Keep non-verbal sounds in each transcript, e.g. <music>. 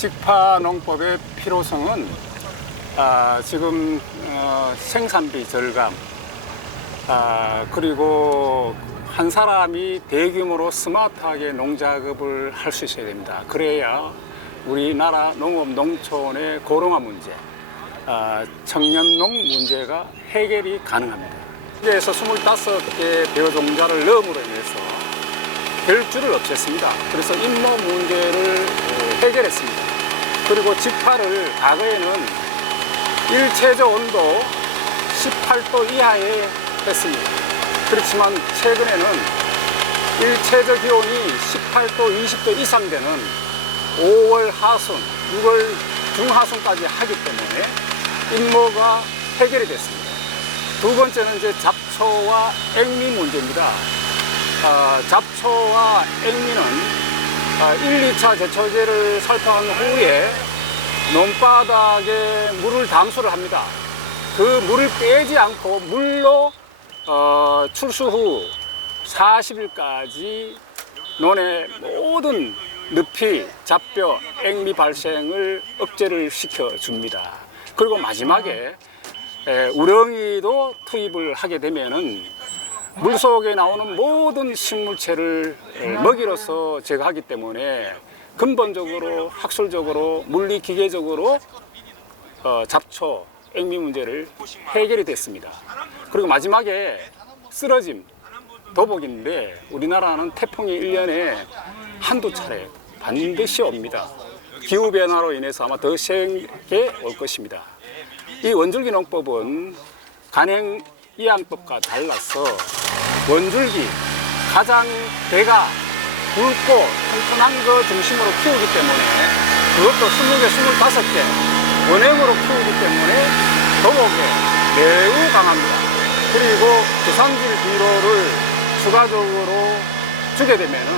직파 농법의 필요성은 아, 지금 어, 생산비 절감 아, 그리고 한 사람이 대규모로 스마트하게 농작업을 할 수 있어야 됩니다. 그래야 우리나라 농업 농촌의 고령화 문제, 아, 청년농 문제가 해결이 가능합니다. 그래서 25개 배우 종자를 넣음으로 인해서 결주를 없앴습니다. 그래서 임모 문제를 어, 해결했습니다. 그리고 직파를 과거에는 일체적 온도 18도 이하에 했습니다. 그렇지만 최근에는 일체적 기온이 18도, 20도 이상 되는 5월 하순, 6월 중하순까지 하기 때문에 임모가 해결이 됐습니다. 두 번째는 이제 잡초와 액미 문제입니다. 아, 잡초와 액미는 아, 1, 2차 제초제를 살포한 후에 논바닥에 물을 담수를 합니다. 그 물을 빼지 않고 물로 어, 출수 후 40일까지 논의 모든 늪이 잡뼈, 액미 발생을 억제를 시켜줍니다. 그리고 마지막에 에, 우렁이도 투입을 하게 되면은 물 속에 나오는 모든 식물체를 에, 먹이로서 제거하기 때문에 근본적으로 학술적으로 물리 기계적으로 어, 잡초, 액미 문제를 해결이 됐습니다. 그리고 마지막에 쓰러짐, 도복인데 우리나라는 태풍이 일년에 한두 차례 반드시 옵니다. 기후 변화로 인해서 아마 더 세게 올 것입니다. 이 원줄기 농법은 간행 이양법과 달라서 원줄기 가장 배가 굵고 튼튼한 거 중심으로 키우기 때문에 그것도 20개, 25개 원행으로 키우기 때문에 도복에 매우 강합니다. 그리고 주산질 비료를 추가적으로 주게 되면은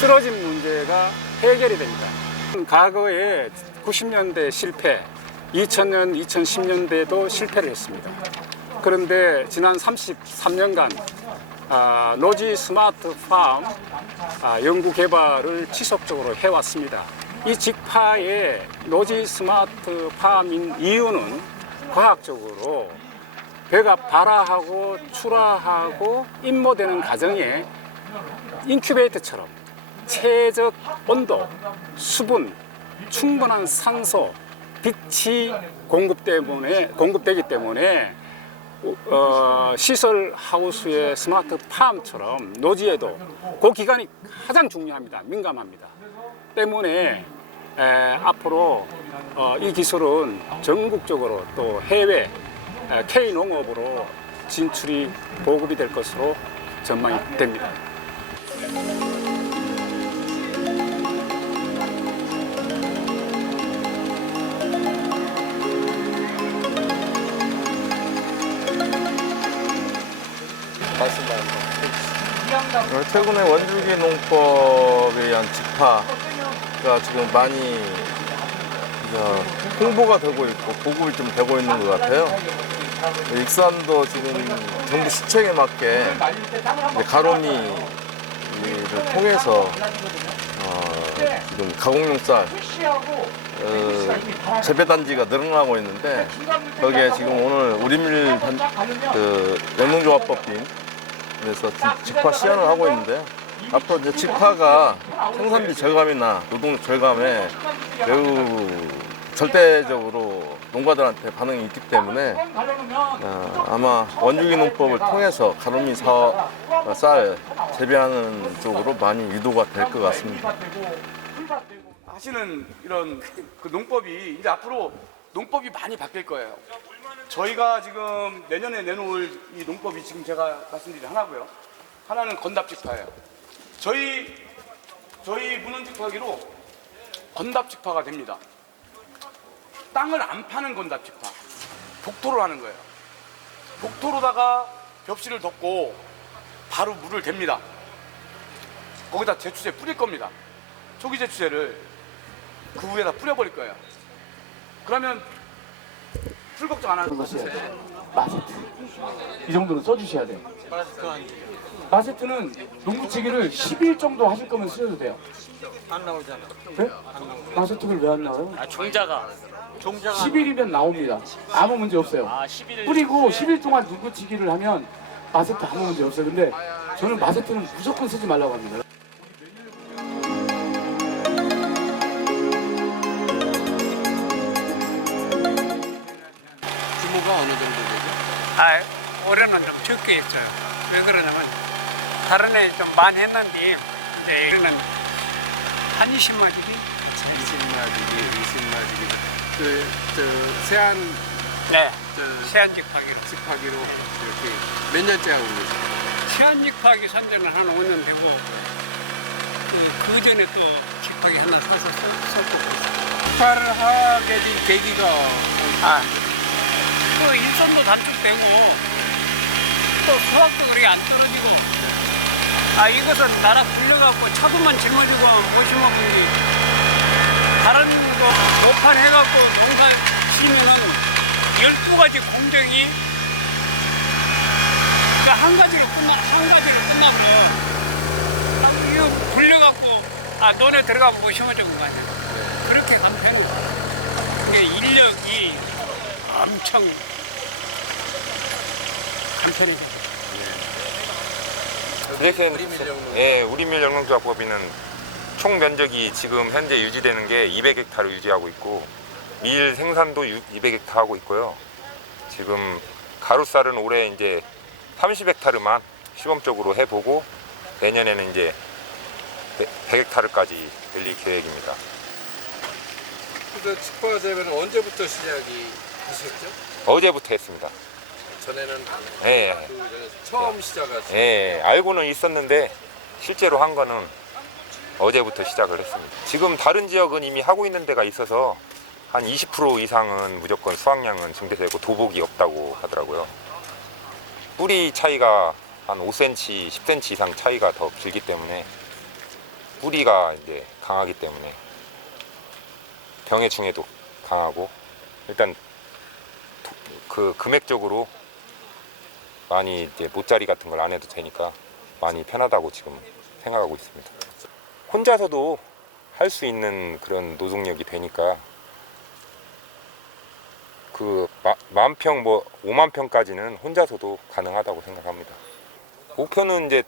쓰러짐 문제가 해결이 됩니다. 과거에 90년대 실패, 2000년, 2010년대도 실패를 했습니다. 그런데 지난 33년간 아, 노지 스마트 팜 아, 연구 개발을 지속적으로 해왔습니다. 이 직파의 노지 스마트 팜인 이유는 과학적으로 배가 발화하고 출하하고 임모되는 과정에 인큐베이터처럼 최적 온도, 수분, 충분한 산소, 빛이 공급 때문에 공급되기 때문에 어, 시설 하우스의 스마트 팜처럼 노지에도 그 기간이 가장 중요합니다. 민감합니다. 때문에 에, 앞으로 어, 이 기술은 전국적으로 또 해외 에, K 농업으로 진출이 보급이 될 것으로 전망이 됩니다. 최근에 원줄기 농법에 의한 직파가 지금 많이 어, 홍보가 되고 있고 보급이 좀 되고 있는 것 같아요. 익산도 지금 정부 시책에 맞게 가로미를 통해서 어, 지금 가공용 쌀 어, 재배 단지가 늘어나고 있는데 거기에 지금 오늘 우리밀 단, 그 영농조합법인 그래서 지- 직화 시연을 하고 있는데요. 앞으로 이제 직화가 생산비 절감이나 노동 절감에 매우 절대적으로 농가들한테 반응이 있기 때문에 어, 아마 원유기 농법을 통해서 가로미 사, 쌀 재배하는 쪽으로 많이 유도가 될 것 같습니다. 하시는 이런 그 농법이 이제 앞으로 농법이 많이 바뀔 거예요. 저희가 지금 내년에 내놓을 이 농법이 지금 제가 말씀드린 하나고요. 하나는 건답직파예요. 저희 저희 문헌직파기로 건답직파가 됩니다. 땅을 안 파는 건답직파. 복토를 하는 거예요. 복토로다가 벽실을 덮고 바로 물을 댑니다. 거기다 제초제 뿌릴 겁니다. 초기 제초제를 그 위에다 뿌려버릴 거예요. 그러면 풀 걱정 안 쓰셔야 돼요. 마세트. 이 정도는 써주셔야 돼요. 마세트는 농구치기를 10일 정도 하실 거면 쓰셔도 돼요. 안 나오잖아. 네? 마세트를 왜안 나와요? 아 종자가 종자가 10일이면 나옵니다. 아무 문제 없어요. 아 11일 뿌리고 10일 동안 누구치기를 하면 마세트 아무 문제 없어요. 근데 저는 마세트는 무조건 쓰지 말라고 합니다. 규모가 어느 정도 되죠? 아, 올해는 좀 적게 했어요. 왜 그러냐면 다른 해좀 많이 했는데 이제 이거는 한 20마디기? 20마디기, 20마디기. 그, 저, 세안, 네. 저, 세안 직파기로. 습하기로 이렇게 몇 년째 하고 계세요? 세안 직파기 산지는 한 5년 되고 그, 그 전에 또 직파기 하나 사서 썼- 썼고 식파를 하게 된 계기가 아, 그 일손도 단축되고 또 수학도 그렇게 안 떨어지고. 아 이것은 나라 굴려갖고 차도만 짊어지고 못 심어보니 다른 거 도판해갖고 농사 지면은 12가지 공정이 그한 가지로 끝나 한 가지로 끝났고 아, 이거 굴려갖고 아 너네 들어가면 못 심어주는 거 아니야. 그렇게 가면 되는 거야. 이게 인력이 엄청 간편해져. 이렇게. 예, 우리밀 영농조합법인은 총 면적이 지금 현재 유지되는 게 200헥타를 유지하고 있고 밀 생산도 200헥타 하고 있고요. 지금 가루쌀은 올해 이제 30헥타르만 시범적으로 해보고 내년에는 이제 100헥타르까지 늘릴 계획입니다. 그래서 식파 재배는 언제부터 시작이 되셨죠? 어제부터 했습니다. 전에는 예, 그 처음 시작하신 예, 알고는 있었는데 실제로 한 거는 어제부터 시작을 했습니다. 지금 다른 지역은 이미 하고 있는 데가 있어서 한 20% 이상은 무조건 수확량은 증대되고 도복이 없다고 하더라고요. 뿌리 차이가 한 5cm, 10cm 이상 차이가 더 길기 때문에 뿌리가 이제 강하기 때문에 병해충에도 강하고 일단 도- 그 금액적으로 많이 이제 모짜리 같은 걸 안 해도 되니까 많이 편하다고 지금 생각하고 있습니다. 혼자서도 할 수 있는 그런 노동력이 되니까 그만평 뭐 5만 평까지는 혼자서도 가능하다고 생각합니다. 목표는 이제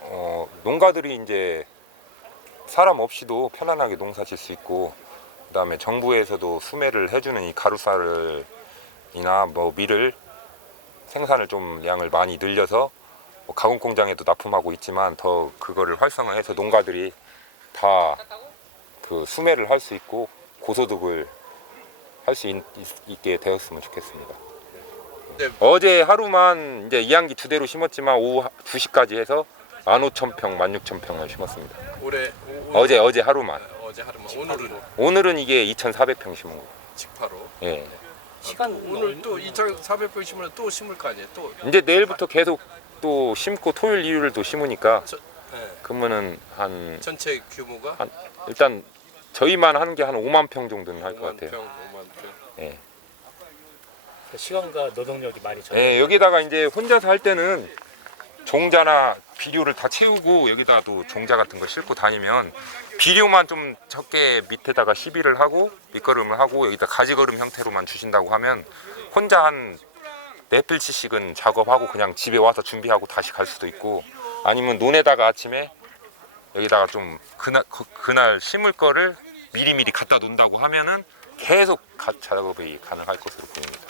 어, 농가들이 이제 사람 없이도 편안하게 농사 질 수 있고 그다음에 정부에서도 수매를 해주는 이 가루쌀을 이나 뭐 밀을 생산을 좀 양을 많이 늘려서 뭐 가공 공장에도 납품하고 있지만 더 그거를 활성화해서 농가들이 다 그 수매를 할 수 있고 고소득을 할 수 있게 되었으면 좋겠습니다. 네. 어제 하루만 이제 이항기 두 대로 심었지만 오후 2시까지 해서 15,000평, 16,000평을 심었습니다. 올해 오- 어제 어제 하루만. 어제 하루만 오늘은 오늘은 이게 2,400평 심은 거. 직파로 예. 시간 오늘 또 2,400평 심으면 또 심을 거 아니에요? 또 이제 내일부터 계속 또 심고 토요일 일요일 또 심으니까 저, 예. 그러면은 한 전체 규모가 한- 일단 저희만 하는 게 한 5만 평 정도는 할것 5만 같아요. 평, 5만 평. 예. 시간과 노동력이 많이 절. 예, 여기다가 이제 혼자서 할 때는 종자나 비료를 다 채우고 여기다 또 종자 같은 거 싣고 다니면 비료만 좀 적게 밑에다가 시비를 하고 밑거름을 하고 여기다 가지거름 형태로만 주신다고 하면 혼자 한 네필치씩은 작업하고 그냥 집에 와서 준비하고 다시 갈 수도 있고 아니면 논에다가 아침에 여기다가 좀 그날 그- 그날 심을 거를 미리미리 갖다 놓는다고 하면은 계속 가- 작업이 가능할 것으로 보입니다.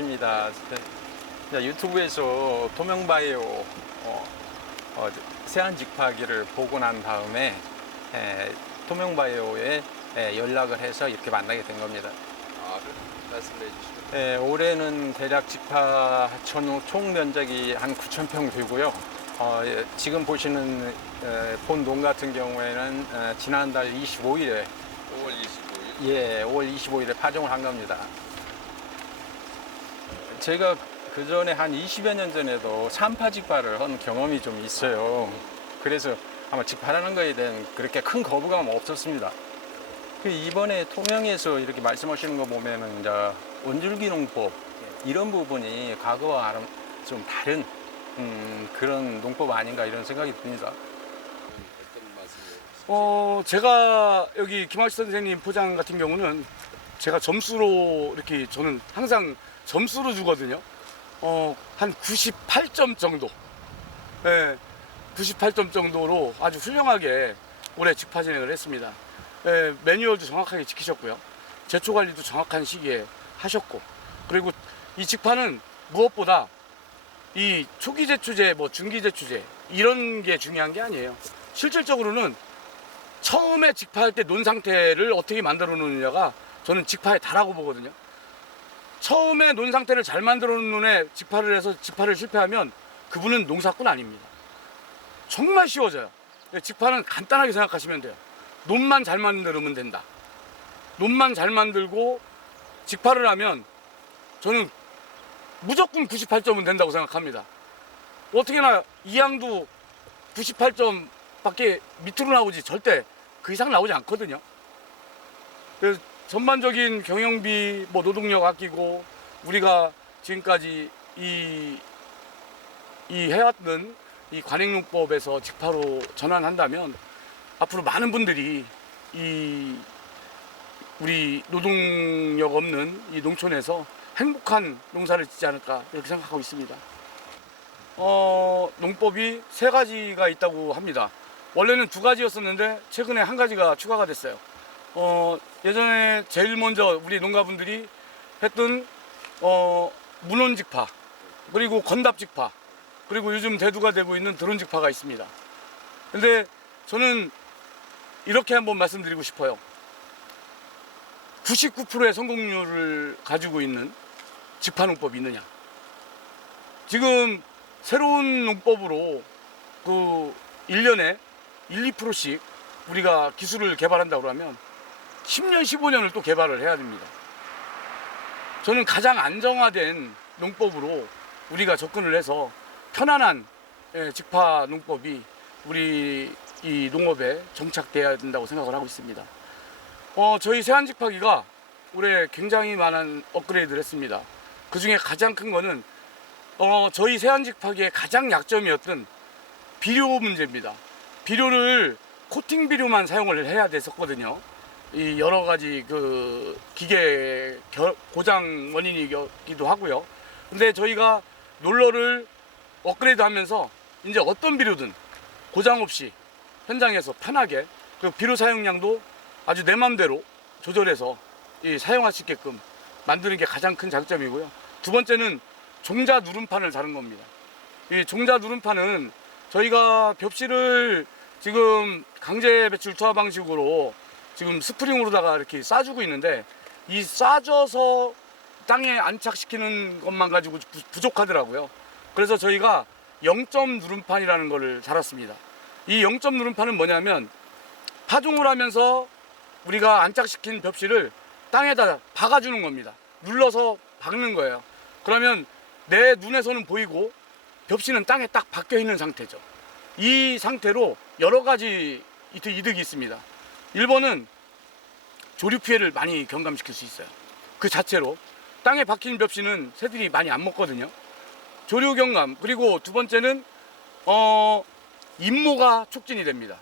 예, 맞습니다. 네, 유튜브에서 도명바이오 어, 어, 세안 직파기를 보고 난 다음에 에, 도명바이오에 에, 연락을 해서 이렇게 만나게 된 겁니다. 아, 그 말씀해 주시죠. 에, 올해는 대략 직파 총, 총 면적이 한 9천 평 되고요. 어, 예, 지금 보시는 에, 본농 같은 경우에는 에, 지난달 25일에 5월 25일. 예, 5월 25일에 파종을 한 겁니다. 제가 그 전에 한 20여 년 전에도 산파 직파를 한 경험이 좀 있어요. 그래서 아마 직파라는 거에 대한 그렇게 큰 거부감 없었습니다. 그 이번에 통영에서 이렇게 말씀하시는 거 보면은 이제 원줄기 농법 이런 부분이 과거와 좀 다른 음, 그런 농법 아닌가 이런 생각이 듭니다. 어, 제가 여기 김학식 선생님 포장 같은 경우는 제가 점수로 이렇게 저는 항상 점수로 주거든요. 어, 한 98점 정도. 예, 98점 정도로 아주 훌륭하게 올해 직파 진행을 했습니다. 예, 매뉴얼도 정확하게 지키셨고요. 제초 관리도 정확한 시기에 하셨고. 그리고 이 직파는 무엇보다 이 초기 제초제, 뭐 중기 제초제 이런 게 중요한 게 아니에요. 실질적으로는 처음에 직파할 때 논 상태를 어떻게 만들어 놓느냐가 저는 직파의 다라고 보거든요. 처음에 논 상태를 잘 만들어 놓은 애 직파를 해서 직파를 실패하면 그분은 농사꾼 아닙니다. 정말 쉬워져요. 직파는 간단하게 생각하시면 돼요. 논만 잘 만들면 된다. 논만 잘 만들고 직파를 하면 저는 무조건 98점은 된다고 생각합니다. 어떻게나 이양도 98점 밖에 밑으로 나오지 절대 그 이상 나오지 않거든요. 그래서 전반적인 경영비, 뭐 노동력 아끼고 우리가 지금까지 이, 이 해왔던 이 관행농법에서 직파로 전환한다면 앞으로 많은 분들이 이 우리 노동력 없는 이 농촌에서 행복한 농사를 짓지 않을까 이렇게 생각하고 있습니다. 어, 농법이 세 가지가 있다고 합니다. 원래는 두 가지였었는데 최근에 한 가지가 추가가 됐어요. 어, 예전에 제일 먼저 우리 농가분들이 했던 어, 문원직파 그리고 건답직파 그리고 요즘 대두가 되고 있는 드론직파가 있습니다. 근데 저는 이렇게 한번 말씀드리고 싶어요. 99%의 성공률을 가지고 있는 직파 농법이 있느냐? 지금 새로운 농법으로 그 1년에 1, 2%씩 우리가 기술을 개발한다고 하면 10년, 15년을 또 개발을 해야 됩니다. 저는 가장 안정화된 농법으로 우리가 접근을 해서 편안한 예, 직파 농법이 우리 이 농업에 정착돼야 된다고 생각을 하고 있습니다. 어, 저희 세안직파기가 올해 굉장히 많은 업그레이드를 했습니다. 그 중에 가장 큰 거는 어, 저희 세안직파기의 가장 약점이었던 비료 문제입니다. 비료를 코팅 비료만 사용을 해야 됐었거든요. 이 여러 가지 그 기계 결- 고장 원인이기도 하고요. 근데 저희가 롤러를 업그레이드 하면서 이제 어떤 비료든 고장 없이 현장에서 편하게 그 비료 사용량도 아주 내 맘대로 조절해서 이 사용할 수 있게끔 만드는 게 가장 큰 장점이고요. 두 번째는 종자 누름판을 다른 겁니다. 이 종자 누름판은 저희가 벽실을 지금 강제 배출 투하 방식으로 지금 스프링으로다가 이렇게 싸주고 있는데 이 싸줘서 땅에 안착시키는 것만 가지고 부- 부족하더라고요. 그래서 저희가 0점 누름판이라는 거를 달았습니다. 이 0점 누름판은 뭐냐면 파종을 하면서 우리가 안착시킨 벽실을 땅에다 박아주는 겁니다. 눌러서 박는 거예요. 그러면 내 눈에서는 보이고 벽실은 땅에 딱 박혀 있는 상태죠. 이 상태로 여러 가지 이득- 이득이 있습니다. 1번은 조류 피해를 많이 경감시킬 수 있어요. 그 자체로 땅에 박힌 벽실은 새들이 많이 안 먹거든요. 조류 경감 그리고 두 번째는 어 임모가 촉진이 됩니다.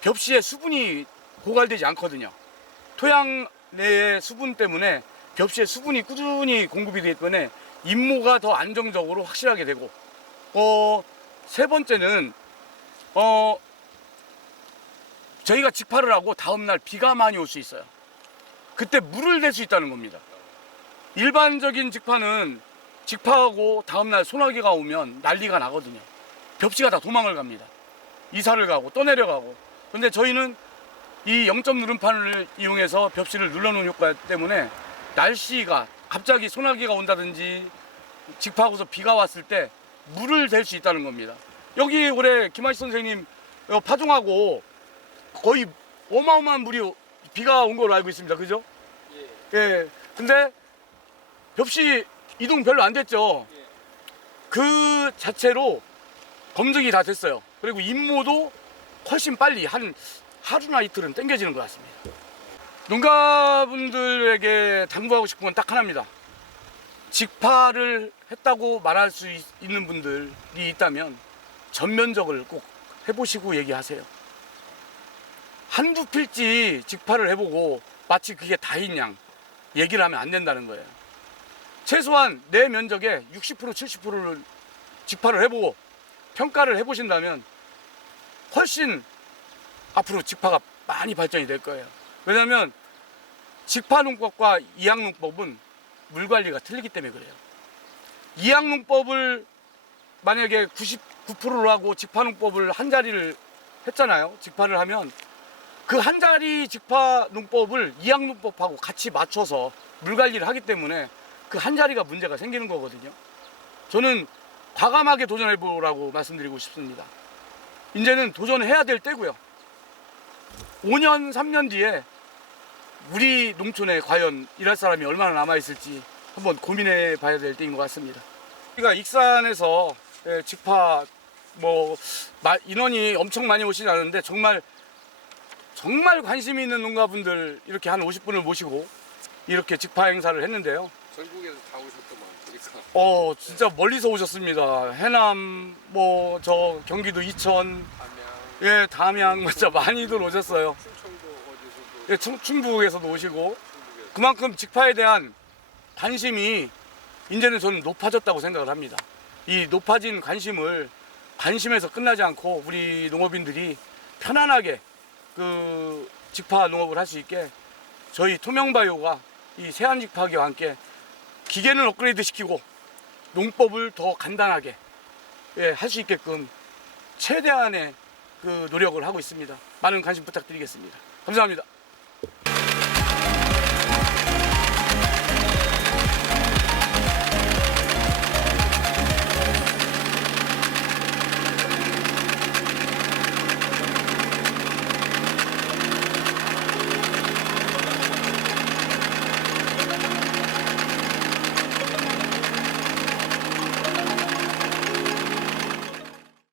벽시에 수분이 고갈되지 않거든요. 토양 내의 수분 때문에 벽시에 수분이 꾸준히 공급이 되기 때문에 임모가 더 안정적으로 확실하게 되고 어, 세 번째는 어, 저희가 직파를 하고 다음날 비가 많이 올 수 있어요. 그때 물을 댈수 있다는 겁니다. 일반적인 직파는 직파하고 다음날 소나기가 오면 난리가 나거든요. 벽지가 다 도망을 갑니다. 이사를 가고 또 내려가고. 근데 저희는 이 0점 누름판을 이용해서 벽지를 눌러놓은 효과 때문에 날씨가 갑자기 소나기가 온다든지 직파하고서 비가 왔을 때 물을 댈 수 있다는 겁니다. 여기 올해 김하시 선생님 어, 파종하고 거의 어마어마한 물이 비가 온 걸로 알고 있습니다. 그죠? 예. 근데 벽시 이동 별로 안 됐죠. 그 자체로 검증이 다 됐어요. 그리고 임모도 훨씬 빨리 한 하루나 이틀은 땡겨지는 것 같습니다. 농가분들에게 당부하고 싶은 건 딱 하나입니다. 직파를 했다고 말할 수 있- 있는 분들이 있다면 전면적을 꼭 해보시고 얘기하세요. 한두 필지 직파를 해보고 마치 그게 다인 양 얘기를 하면 안 된다는 거예요. 최소한 내 면적의 60% 70%를 직파를 해보고 평가를 해보신다면 훨씬 앞으로 직파가 많이 발전이 될 거예요. 왜냐하면 직파 농법과 이양 농법은 물 관리가 틀리기 때문에 그래요. 이양 농법을 만약에 99%로 하고 직파 농법을 한 자리를 했잖아요. 직파를 하면 그 한 자리 직파 농법을 이양 농법하고 같이 맞춰서 물 관리를 하기 때문에 그 한 자리가 문제가 생기는 거거든요. 저는 과감하게 도전해 보라고 말씀드리고 싶습니다. 이제는 도전해야 될 때고요. 5년, 3년 뒤에 우리 농촌에 과연 일할 사람이 얼마나 남아 있을지 한번 고민해 봐야 될 때인 것 같습니다. 우리가 익산에서 예, 직파 뭐 마- 인원이 엄청 많이 오시지 않는데 정말 정말 관심 있는 농가분들 이렇게 한 50분을 모시고 이렇게 직파 행사를 했는데요. 전국에서 다 오셨더만 그러니까 어 진짜 멀리서 오셨습니다. 해남 뭐 저 경기도 이천 담양, 예 담양 <laughs> 진짜 많이들 오셨어요. 충청도 어디서도 예, 충, 충북에서도 오시고 충북에서 그만큼 직파에 대한 관심이 이제는 저는 높아졌다고 생각을 합니다. 이 높아진 관심을 관심에서 끝나지 않고 우리 농업인들이 편안하게 그 직파 농업을 할 수 있게 저희 토명바이오가 이 세안 직파기와 함께 기계는 업그레이드 시키고 농법을 더 간단하게 예, 할 수 있게끔 최대한의 그 노력을 하고 있습니다. 많은 관심 부탁드리겠습니다. 감사합니다.